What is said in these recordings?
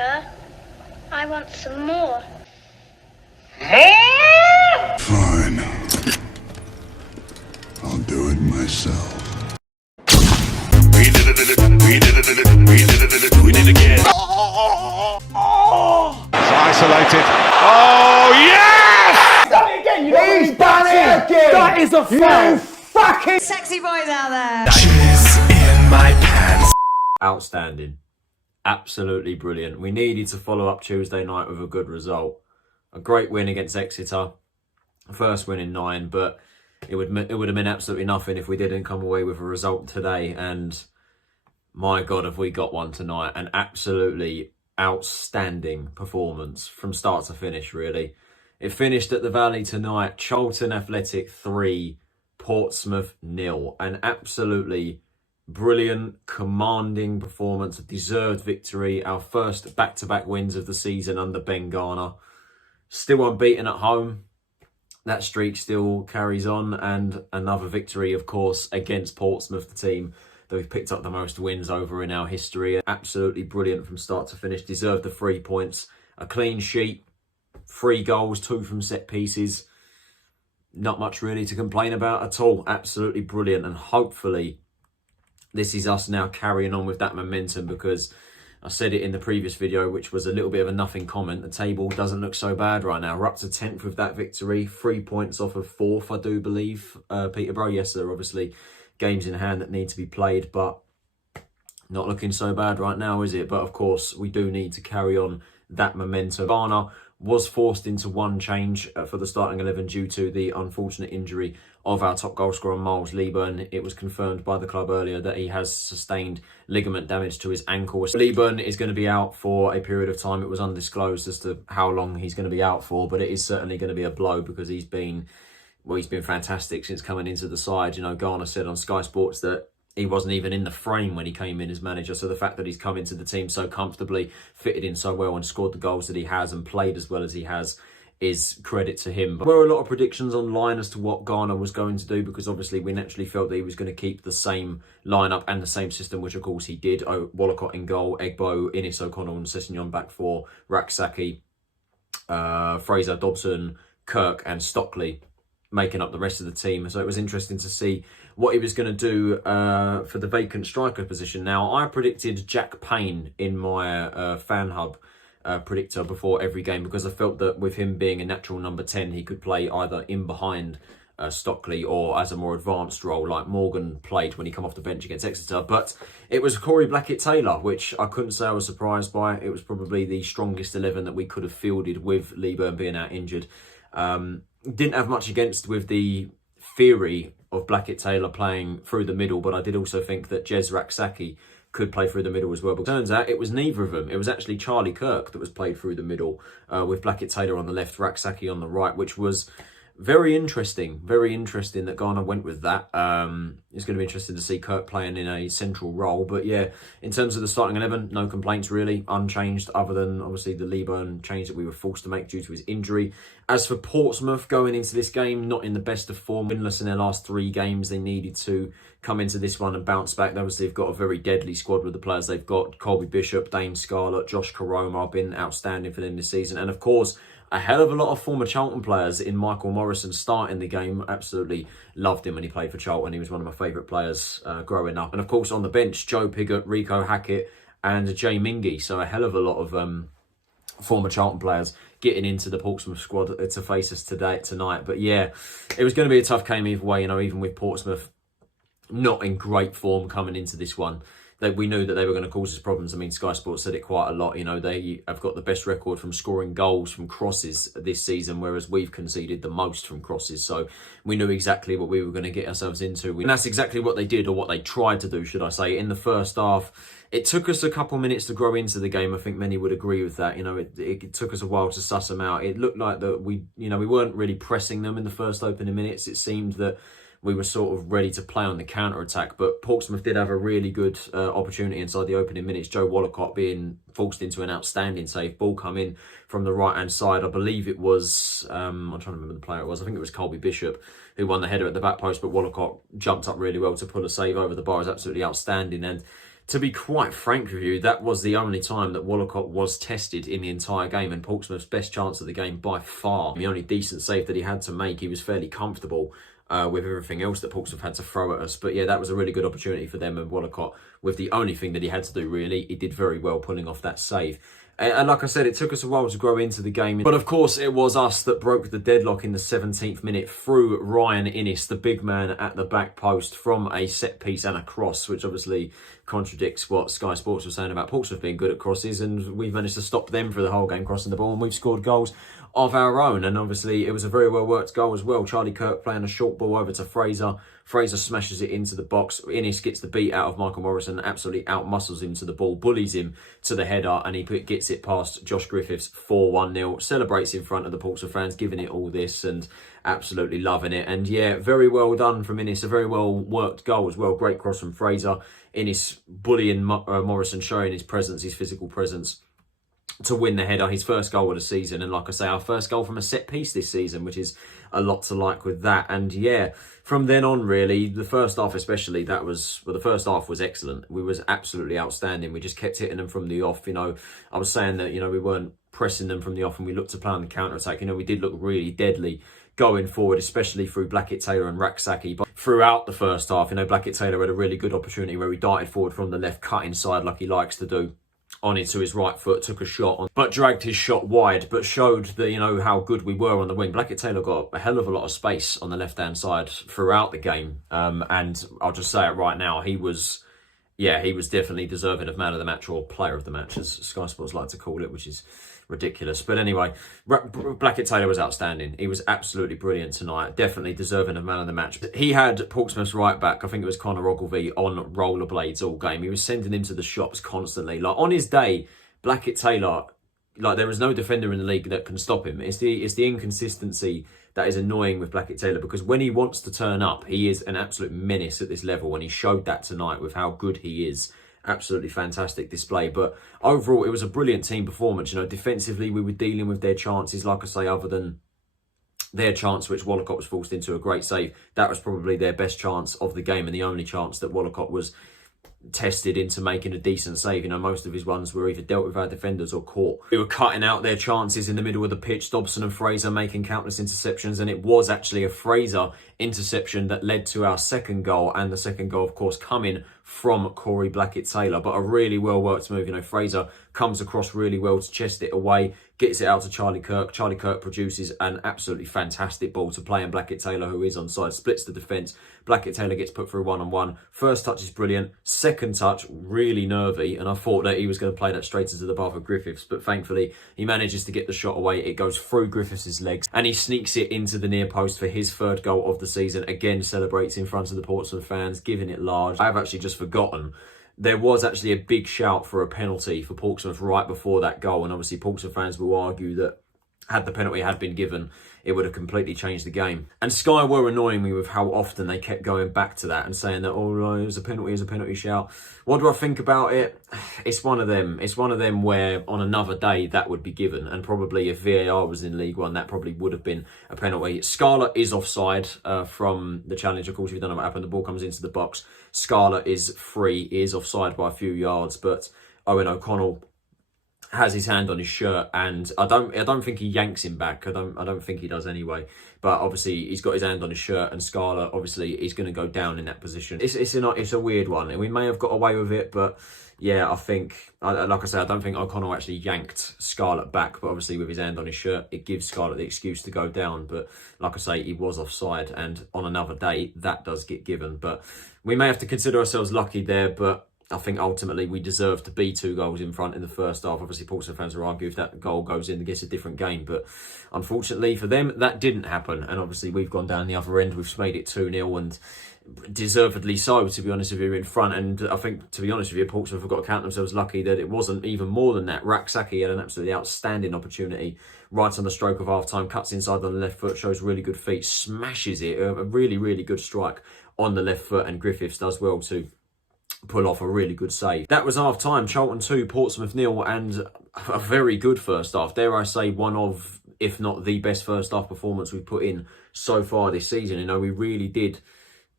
sir. I want some more. Fine. I'll do it myself. We did it again. It's isolated. Oh, yes! He's done it again! That is a foul! Fucking Sexy boys out there. Shiz in my pants. Outstanding. Absolutely brilliant. We needed to follow up Tuesday night with a good result. A great win against Exeter. First win in 9, but it would have been absolutely nothing if we didn't come away with a result today. And my God, have we got one tonight. An absolutely outstanding performance from start to finish, really. It finished at the Valley tonight. Charlton Athletic 3, Portsmouth 0. An absolutely brilliant, commanding performance. A deserved victory. Our first back-to-back wins of the season under Ben Garner. Still unbeaten at home. That streak still carries on. And another victory, of course, against Portsmouth, the team that we've picked up the most wins over in our history. Absolutely brilliant from start to finish. Deserved the 3 points. A clean sheet. 3 goals, 2 from set pieces. Not much really to complain about at all. Absolutely brilliant. And hopefully this is us now carrying on with that momentum, because I said it in the previous video, which was a little bit of a nothing comment. The table doesn't look so bad right now. We're up to 10th with that victory. 3 points off of 4th, I do believe. Peterborough, yes, there are obviously games in hand that need to be played, but not looking so bad right now, is it? But of course, we do need to carry on that momentum. Garner was forced into one change for the starting 11 due to the unfortunate injury of our top goal scorer, Miles Leaburn. It was confirmed by the club earlier that he has sustained ligament damage to his ankle. Leaburn is going to be out for a period of time. It was undisclosed as to how long he's going to be out for, but it is certainly going to be a blow, because he's been fantastic since coming into the side. You know, Garner said on Sky Sports that he wasn't even in the frame when he came in as manager. So the fact that he's come into the team so comfortably, fitted in so well and scored the goals that he has and played as well as he has is credit to him. But there were a lot of predictions online as to what Garner was going to do, because obviously we naturally felt that he was going to keep the same lineup and the same system, which of course he did. Wollacott in goal, Egbo, Inniss, O'Connell and Sessegnon back 4, Rak-Sakyi, Fraser, Dobson, Kirk and Stockley making up the rest of the team. So it was interesting to see what he was going to do for the vacant striker position. Now, I predicted Jack Payne in my fan hub predictor before every game, because I felt that with him being a natural number 10, he could play either in behind Stockley or as a more advanced role like Morgan played when he come off the bench against Exeter. But it was Corey Blackett-Taylor, which I couldn't say I was surprised by. It was probably the strongest 11 that we could have fielded with Leaburn being out injured. Didn't have much against with the theory of Blackett-Taylor playing through the middle, but I did also think that Jesurun Rak-Sakyi could play through the middle as well. But turns out it was neither of them. It was actually Charlie Kirk that was played through the middle with Blackett-Taylor on the left, Rak-Sakyi on the right, which was very interesting that Garner went with that. It's going to be interesting to see Kirk playing in a central role. But yeah, in terms of the starting 11, no complaints really, unchanged, other than obviously the Leaburn change that we were forced to make due to his injury. As for Portsmouth, going into this game, not in the best of form. Winless in their last 3 games. They needed to come into this one and bounce back. Obviously, they've got a very deadly squad with the players they've got. Colby Bishop, Dane Scarlett, Josh Karoma have been outstanding for them this season. And of course, a hell of a lot of former Charlton players in Michael Morrison starting the game. Absolutely loved him when he played for Charlton. He was one of my favourite players growing up. And of course, on the bench, Joe Pigott, Rico Hackett and Jay Mingy. So a hell of a lot of former Charlton players getting into the Portsmouth squad to face us tonight. But yeah, it was going to be a tough game either way, you know, even with Portsmouth not in great form coming into this one. We knew that they were going to cause us problems. I mean, Sky Sports said it quite a lot. You know, they have got the best record from scoring goals from crosses this season, whereas we've conceded the most from crosses. So we knew exactly what we were going to get ourselves into. And that's exactly what they did, or what they tried to do, should I say, in the first half. It took us a couple minutes to grow into the game. I think many would agree with that. You know, it took us a while to suss them out. It looked like that we weren't really pressing them in the first opening minutes. It seemed that we were sort of ready to play on the counter-attack, but Portsmouth did have a really good opportunity inside the opening minutes. Joe Wollacott being forced into an outstanding save. Ball come in from the right-hand side. I believe it was, I'm trying to remember the player it was. I think it was Colby Bishop who won the header at the back post, but Wollacott jumped up really well to pull a save over the bar. It was absolutely outstanding. And to be quite frank with you, that was the only time that Wollacott was tested in the entire game, and Portsmouth's best chance of the game by far. The only decent save that he had to make, he was fairly comfortable with everything else that Portsmouth had to throw at us. But yeah, that was a really good opportunity for them, and Wollacott, with the only thing that he had to do really, he did very well pulling off that save. And like I said, it took us a while to grow into the game. But of course, it was us that broke the deadlock in the 17th minute through Ryan Inniss, the big man at the back post, from a set piece and a cross, which obviously contradicts what Sky Sports was saying about Portsmouth being good at crosses. And we've managed to stop them for the whole game crossing the ball, and we've scored goals of our own. And obviously, it was a very well worked goal as well. Charlie Kirk playing a short ball over to Fraser. Fraser smashes it into the box. Inniss gets the beat out of Michael Morrison, absolutely out-muscles him to the ball, bullies him to the header, and he gets it past Josh Griffiths for 1-0. Celebrates in front of the Portsmouth fans, giving it all this and absolutely loving it. And yeah, very well done from Inniss. A very well worked goal as well. Great cross from Fraser. Inniss bullying Morrison, showing his presence, his physical presence, to win the header, his first goal of the season. And like I say, our first goal from a set piece this season, which is a lot to like with that. And yeah, from then on, really, the first half especially, the first half was excellent. We was absolutely outstanding. We just kept hitting them from the off. You know, I was saying that, you know, we weren't pressing them from the off, and we looked to play on the counter-attack. You know, we did look really deadly going forward, especially through Blackett-Taylor and Rak-Sakyi. But throughout the first half, you know, Blackett-Taylor had a really good opportunity where he darted forward from the left, cut inside like he likes to do, on into his right foot, took a shot on, but dragged his shot wide, but showed that, you know, how good we were on the wing. Blackett-Taylor got a hell of a lot of space on the left-hand side throughout the game. And I'll just say it right now, he was definitely deserving of man of the match, or player of the match, as Sky Sports like to call it, which is ridiculous. But anyway, Blackett-Taylor was outstanding. He was absolutely brilliant tonight. Definitely deserving of man of the match. He had Portsmouth's right back, I think it was Conor McGrandles, on rollerblades all game. He was sending him to the shops constantly. Like, on his day, Blackett-Taylor, like, there is no defender in the league that can stop him. It's the inconsistency that is annoying with Blackett-Taylor, because when he wants to turn up, he is an absolute menace at this level, and he showed that tonight with how good he is. Absolutely fantastic display. But overall, it was a brilliant team performance. You know, defensively, we were dealing with their chances. Like I say, other than their chance, which Wollacott was forced into a great save, that was probably their best chance of the game, and the only chance that Wollacott was tested into making a decent save. You know, most of his ones were either dealt with our defenders or caught. We were cutting out their chances in the middle of the pitch. Dobson and Fraser making countless interceptions, and it was actually a Fraser interception that led to our second goal, and the second goal, of course, coming from Corey Blackett-Taylor. But a really well worked move. You know, Fraser comes across really well to chest it away, gets it out to Charlie Kirk. Charlie Kirk produces an absolutely fantastic ball to play, and Blackett-Taylor, who is onside, splits the defence. Blackett-Taylor gets put through one-on-one. First touch is brilliant. Second touch, really nervy, and I thought that he was going to play that straight into the path of Griffiths, but thankfully he manages to get the shot away. It goes through Griffiths' legs, and he sneaks it into the near post for his third goal of the season. Again, celebrates in front of the Portsmouth fans, giving it large. I've actually just forgotten, there was actually a big shout for a penalty for Portsmouth right before that goal, and obviously Portsmouth fans will argue that had the penalty had been given, it would have completely changed the game. And Sky were annoying me with how often they kept going back to that and saying that, oh, it was a penalty shout. What do I think about it? It's one of them. It's one of them where on another day that would be given, and probably if VAR was in League One, that probably would have been a penalty. Scarlett is offside from the challenge. Of course, we don't know what happened. The ball comes into the box. Scarlett is free. He is offside by a few yards, but Eoghan O'Connell has his hand on his shirt, and I don't think he yanks him back. I don't think he does anyway. But obviously he's got his hand on his shirt, and Scarlett obviously is going to go down in that position. It's a weird one, and we may have got away with it, but yeah, I think, like I said, I don't think O'Connell actually yanked Scarlett back, but obviously with his hand on his shirt, it gives Scarlett the excuse to go down. But like I say, he was offside, and on another day that does get given. But we may have to consider ourselves lucky there, but I think ultimately we deserve to be 2 goals in front in the first half. Obviously, Portsmouth fans will argue if that goal goes in, it gets a different game. But unfortunately for them, that didn't happen. And obviously, we've gone down the other end. We've made it 2-0, and deservedly so, to be honest with you, in front. And I think, to be honest with you, Portsmouth have got to count themselves lucky that it wasn't even more than that. Rak-Sakyi had an absolutely outstanding opportunity right on the stroke of half-time, cuts inside on the left foot, shows really good feet, smashes it. A really, really good strike on the left foot, and Griffiths does well too. Pull off a really good save. That was half time. Charlton 2, Portsmouth 0, and a very good first half. Dare I say, one of, if not the best first half performance we've put in so far this season. You know, we really did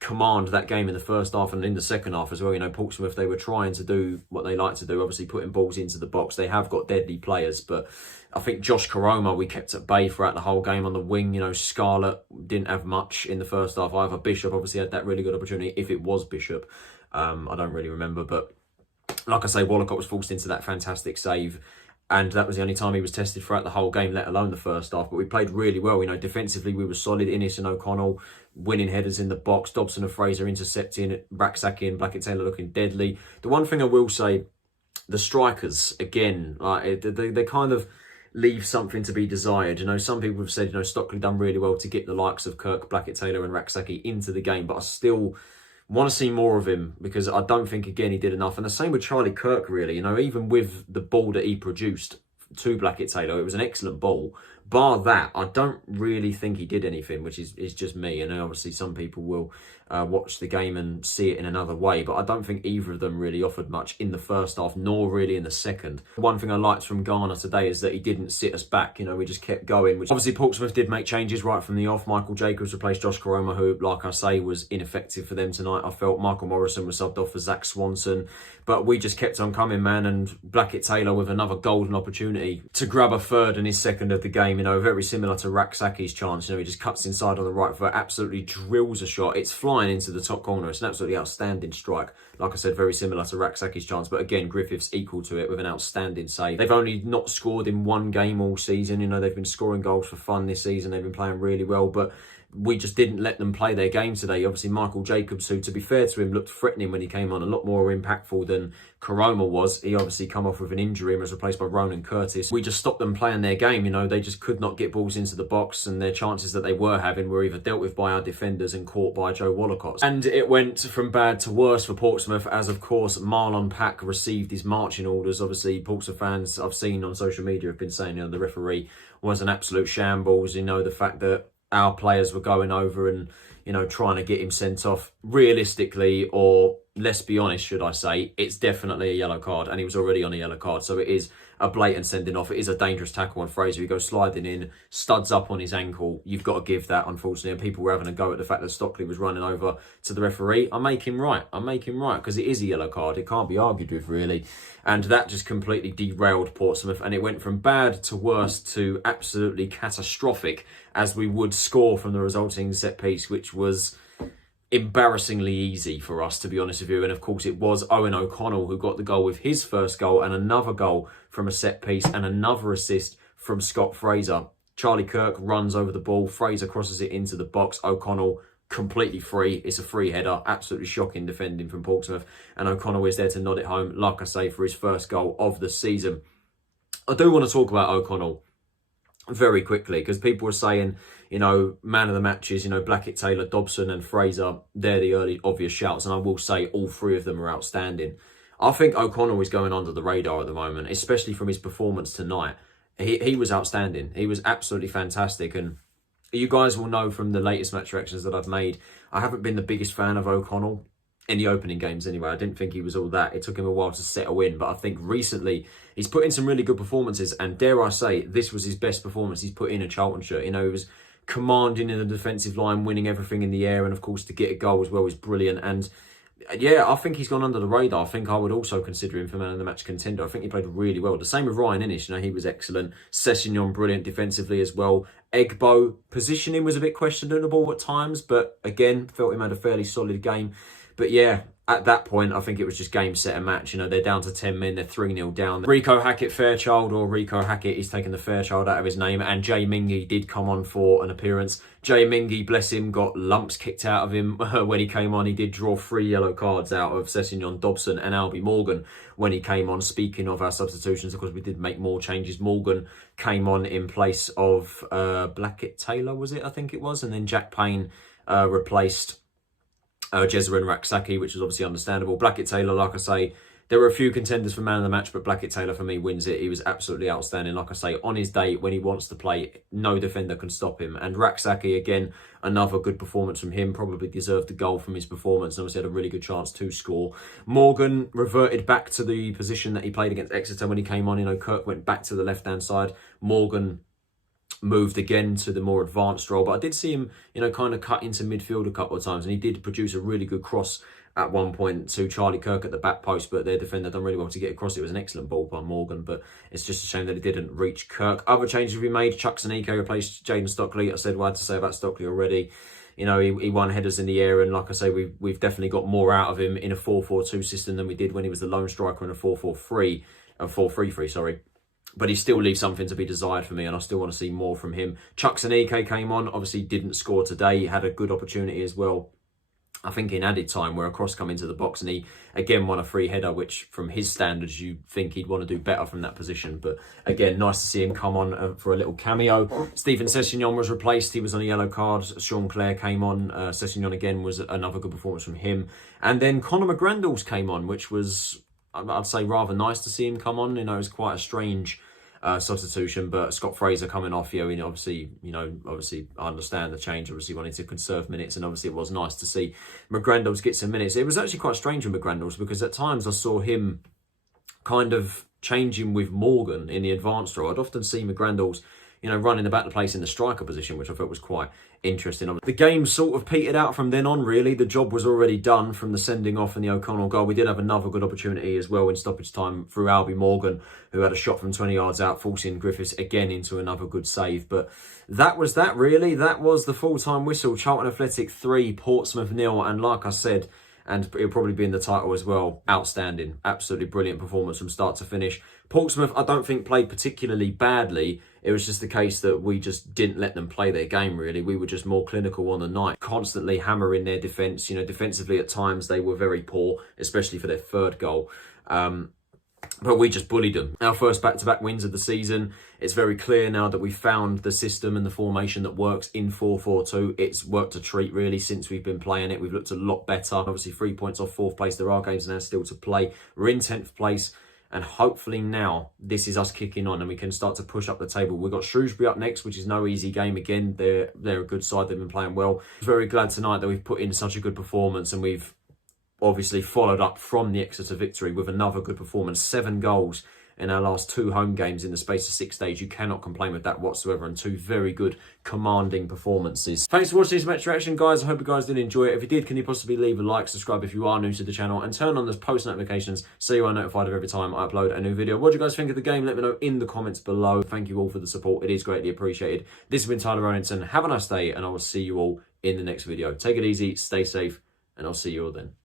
command that game in the first half and in the second half as well. You know, Portsmouth, they were trying to do what they like to do, obviously putting balls into the box. They have got deadly players, but I think Josh Koroma, we kept at bay throughout the whole game on the wing. You know, Scarlett didn't have much in the first half either. Bishop obviously had that really good opportunity, if it was Bishop. I don't really remember, but like I say, Wollacott was forced into that fantastic save. And that was the only time he was tested throughout the whole game, let alone the first half. But we played really well. You know, defensively, we were solid. Inniss and O'Connell winning headers in the box. Dobson and Fraser intercepting. Rak-Sakyi and Blackett-Taylor looking deadly. The one thing I will say, the strikers, again, like they kind of leave something to be desired. You know, some people have said, you know, Stockley done really well to get the likes of Kirk, Blackett-Taylor and Rak-Sakyi into the game. But I still want to see more of him, because I don't think, again, he did enough. And the same with Charlie Kirk, really. You know, even with the ball that he produced to Blackett-Taylor, it was an excellent ball. Bar that, I don't really think he did anything, which is just me. And obviously some people will watch the game and see it in another way, but I don't think either of them really offered much in the first half, nor really in the second. One thing I liked from Garner today is that he didn't sit us back. You know, we just kept going, which obviously Portsmouth did make changes right from the off. Michael Jacobs replaced Josh Koroma, who, like I say, was ineffective for them tonight. I felt Michael Morrison was subbed off for Zach Swanson, but we just kept on coming, man. And Blackett-Taylor with another golden opportunity to grab a third and his second of the game. You know, very similar to Rak-Sakyi's chance. You know, he just cuts inside on the right foot, absolutely drills a shot. It's flying into the top corner. It's an absolutely outstanding strike. Like I said, very similar to Rak-Sakyi's chance, but again, Griffiths equal to it with an outstanding save. They've only not scored in one game all season. You know, they've been scoring goals for fun this season. They've been playing really well, but we just didn't let them play their game today. Obviously, Michael Jacobs, who, to be fair to him, looked threatening when he came on, a lot more impactful than Koroma was. He obviously come off with an injury and was replaced by Ronan Curtis. We just stopped them playing their game. You know, they just could not get balls into the box, and their chances that they were having were either dealt with by our defenders and caught by Joe Wollacott. And it went from bad to worse for Portsmouth, as of course Marlon Pack received his marching orders. Obviously, Portsmouth fans I've seen on social media have been saying, you know, the referee was an absolute shambles. You know, the fact that our players were going over and, you know, trying to get him sent off. Realistically, or let's be honest, should I say, it's definitely a yellow card, and he was already on a yellow card, so it is a blatant sending off. It is a dangerous tackle on Fraser. He goes sliding in, studs up on his ankle. You've got to give that, unfortunately, and people were having a go at the fact that Stockley was running over to the referee. I make him right, because it is a yellow card. It can't be argued with, really. And that just completely derailed Portsmouth, and it went from bad to worse to absolutely catastrophic, as we would score from the resulting set piece, which was embarrassingly easy for us, to be honest with you. And of course it was Eoghan O'Connell who got the goal with his first goal, and another goal from a set piece, and another assist from Scott Fraser. Charlie Kirk runs over the ball, Fraser crosses it into the box, O'Connell completely free. It's a free header, absolutely shocking defending from Portsmouth, and O'Connell is there to nod it home, like I say, for his first goal of the season. I do want to talk about O'Connell very quickly, because people are saying, you know, man of the matches, you know, Blackett-Taylor, Dobson and Fraser, they're the early obvious shouts, and I will say all three of them are outstanding. I think O'Connell is going under the radar at the moment, especially from his performance tonight. He was outstanding. He was absolutely fantastic, and you guys will know from the latest match reactions that I've made, I haven't been the biggest fan of O'Connell in the opening games anyway. I didn't think he was all that. It took him a while to settle in, but I think recently he's put in some really good performances, and dare I say, this was his best performance he's put in a Charlton shirt. You know, he was commanding in the defensive line, winning everything in the air, and of course to get a goal as well was brilliant. And yeah, I think he's gone under the radar. I think I would also consider him for man of the match contender. I think he played really well. The same with Ryan Inniss, you know, he was excellent. Sessegnon, brilliant defensively as well. Egbo, positioning was a bit questionable at times, but again, felt him had a fairly solid game. But yeah, at that point, I think it was just game, set and match. You know, they're down to 10 men. They're 3-0 down. Rico Hackett Fairchild, or Rico Hackett, he's taken the Fairchild out of his name. And Jay Mingy did come on for an appearance. Jay Mingy, bless him, got lumps kicked out of him when he came on. He did draw 3 yellow cards out of Sessegnon, Dobson and Albie Morgan when he came on. Speaking of our substitutions, of course, we did make more changes. Morgan came on in place of Blackett-Taylor, was it? I think it was. And then Jack Payne replaced Jesurun Rak-Sakyi, which is obviously understandable. Blackett-Taylor, like I say, there were a few contenders for man of the match, but Blackett-Taylor for me wins it. He was absolutely outstanding. Like I say, on his day, when he wants to play, no defender can stop him. And Rak-Sakyi, again, another good performance from him. Probably deserved the goal from his performance, and obviously had a really good chance to score. Morgan reverted back to the position that he played against Exeter when he came on. You know, Kirk went back to the left-hand side. Morgan moved again to the more advanced role. But I did see him, kind of cut into midfield a couple of times, and he did produce a really good cross at one point to Charlie Kirk at the back post, but their defender done really well to get across. It was an excellent ball by Morgan, but it's just a shame that it didn't reach Kirk. Other changes we made: Chuks Aneke replaced Jayden Stockley. I said what I had to say about Stockley already. He won headers in the air, and like I say, we've definitely got more out of him in a 4-4-2 system than we did when he was the lone striker in a 4-3-3, sorry. But he still leaves something to be desired for me, and I still want to see more from him. Chuks Aneke came on, obviously didn't score today. He had a good opportunity as well, I think in added time, where a cross come into the box, and he again won a free header, which from his standards you think he'd want to do better from that position. But again, nice to see him come on for a little cameo. Stephen Sessegnon was replaced. He was on a yellow card. Sean Clare came on. Sessegnon again was another good performance from him. And then Conor McGrandles came on, which was, I'd say, rather nice to see him come on. It was quite a strange substitution, but Scott Fraser coming off, obviously I understand the change. Obviously wanted to conserve minutes, and obviously it was nice to see McGrandles get some minutes. It was actually quite strange with McGrandles, because at times I saw him kind of changing with Morgan in the advanced role. I'd often see McGrandles, running about the place in the striker position, which I thought was quite interesting. The game sort of petered out from then on, really. The job was already done from the sending off and the O'Connell goal. We did have another good opportunity as well in stoppage time through Albie Morgan, who had a shot from 20 yards out, forcing Griffiths again into another good save. But that was that, really. That was the full-time whistle. Charlton Athletic 3, Portsmouth 0. And like I said, and it'll probably be in the title as well, outstanding. Absolutely brilliant performance from start to finish. Portsmouth, I don't think, played particularly badly. It was just the case that we just didn't let them play their game, really. We were just more clinical on the night, constantly hammering their defence. Defensively at times they were very poor, especially for their third goal. But we just bullied them. Our first back-to-back wins of the season. It's very clear now that we've found the system and the formation that works in 4-4-2. It's worked a treat, really, since we've been playing it. We've looked a lot better. Obviously, 3 points off 4th place. There are games now still to play. We're in 10th place. And hopefully now, this is us kicking on and we can start to push up the table. We've got Shrewsbury up next, which is no easy game again. They're a good side. They've been playing well. Very glad tonight that we've put in such a good performance, and we've obviously followed up from the Exeter victory with another good performance. 7 goals in our last 2 home games in the space of 6 days. You cannot complain with that whatsoever, and 2 very good, commanding performances. Thanks for watching this match reaction, guys. I hope you guys did enjoy it. If you did, can you possibly leave a like, subscribe if you are new to the channel, and turn on those post notifications so you are notified of every time I upload a new video. What do you guys think of the game? Let me know in the comments below. Thank you all for the support. It is greatly appreciated. This has been Tyler Roninson. Have a nice day, and I will see you all in the next video. Take it easy, stay safe, and I'll see you all then.